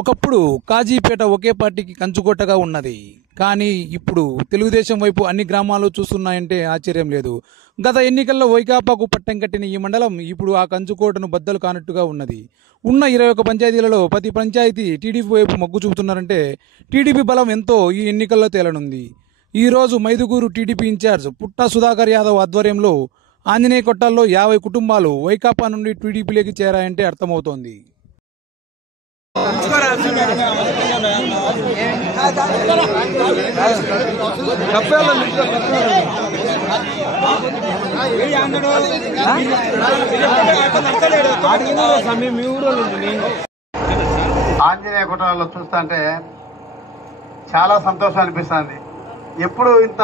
ఒకప్పుడు కాజీపేట ఒకే పార్టీకి కంచుకోటగా ఉన్నది. కానీ ఇప్పుడు తెలుగుదేశం వైపు అన్ని గ్రామాలు చూస్తున్నాయంటే ఆశ్చర్యం లేదు. గత ఎన్నికల్లో వైకాపాకు పట్టం కట్టిన ఈ మండలం ఇప్పుడు ఆ కంచుకోటను బద్దలు కానట్టుగా ఉన్నది. ఉన్న 21 పంచాయతీలలో ప్రతి పంచాయతీ టీడీపీ వైపు మొగ్గు చూపుతున్నారంటే టీడీపీ బలం ఎంతో ఈ ఎన్నికల్లో తేలనుంది. ఈ రోజు మైదుగూరు టీడీపీ ఇన్ఛార్జ్ పుట్టా సుధాకర్ యాదవ్ ఆధ్వర్యంలో ఆంజనేయ కొట్టాల్లో 50 కుటుంబాలు వైకాపా నుండి టీడీపీలోకి చేరాయంటే అర్థమవుతోంది. ఆంజనేయ కుట్రాల్లో చూస్తుంటే చాలా సంతోషం అనిపిస్తుంది. ఎప్పుడు ఇంత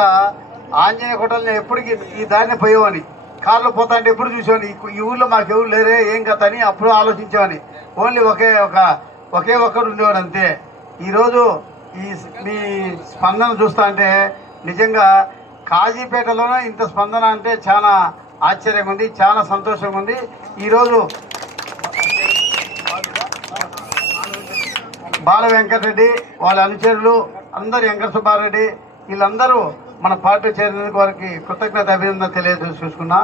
ఆంజనేయ కుట్రల్ని ఎప్పటికి ఈ దారిని పోయేవాని, కార్లో పోతా అంటే ఎప్పుడు చూసేవాని, ఈ ఊళ్ళో మాకు ఎవరు లేరే ఏం కథ అని అప్పుడు ఆలోచించేవాని. ఓన్లీ ఒకే ఒక్కడు ఉండేవాడు అంతే. ఈరోజు మీ స్పందన చూస్తా అంటే నిజంగా కాజీపేటలోనే ఇంత స్పందన అంటే చాలా ఆశ్చర్యంగా ఉంది, చాలా సంతోషంగా ఉంది. ఈరోజు బాల వెంకటరెడ్డి వాళ్ళ అనుచరులు అందరు, వెంకట సుబ్బారెడ్డి వీళ్ళందరూ మన పార్టీ చేరినందుకు వారికి కృతజ్ఞత అభినందన తెలియజేసుకున్నా.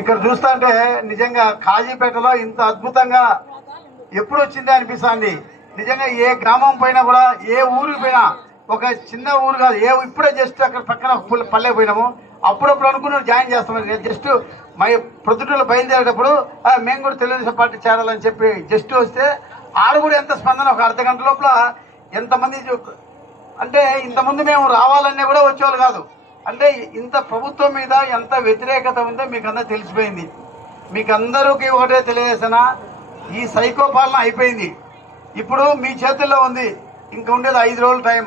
ఇక్కడ చూస్తా అంటే నిజంగా కాజీపేటలో ఇంత అద్భుతంగా ఎప్పుడు వచ్చిందే అనిపిస్తుంది. నిజంగా ఏ గ్రామం పోయినా కూడా, ఏ ఊరికి పోయినా, ఒక చిన్న ఊరు కాదు, ఇప్పుడే జస్ట్ అక్కడ పక్కన పల్లె పోయినాము, అప్పుడప్పుడు అనుకున్నాం జాయిన్ చేస్తామని. జస్ట్ మా ప్రొద్దుటూరులో బయలుదేరేటప్పుడు మేము కూడా తెలుగుదేశం పార్టీ చేరాలని చెప్పి జస్ట్ వస్తే ఆడ కూడా ఎంత స్పందన, ఒక అర్ధ గంట లోపల ఎంతమంది, అంటే ఇంతమంది మేము రావాలనే కూడా వచ్చేవాళ్ళు కాదు. అంటే ఇంత ప్రభుత్వం మీద ఎంత వ్యతిరేకత ఉందో మీకు అందరూ తెలిసిపోయింది. మీకు అందరికీ ఒకటే తెలియజేసినా, ఈ సైకో పాలన అయిపోయింది. ఇప్పుడు మీ చేతుల్లో ఉంది. ఇంకా ఉండేది 5 రోజుల టైం,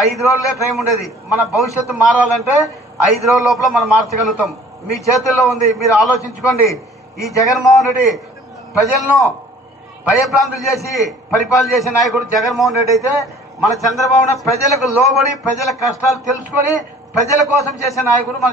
5 రోజులే టైం ఉండేది. మన భవిష్యత్తు మారాలంటే 5 రోజుల లోపల మనం మార్చగలుగుతాం. మీ చేతుల్లో ఉంది, మీరు ఆలోచించుకోండి. ఈ జగన్మోహన్ రెడ్డి ప్రజలను భయభ్రాంతులు చేసి పరిపాలన చేసే నాయకుడు జగన్మోహన్ రెడ్డి అయితే, మన చంద్రబాబు ప్రజలకు లోబడి ప్రజల కష్టాలు తెలుసుకొని ప్రజల కోసం చేసే నాయకుడు మన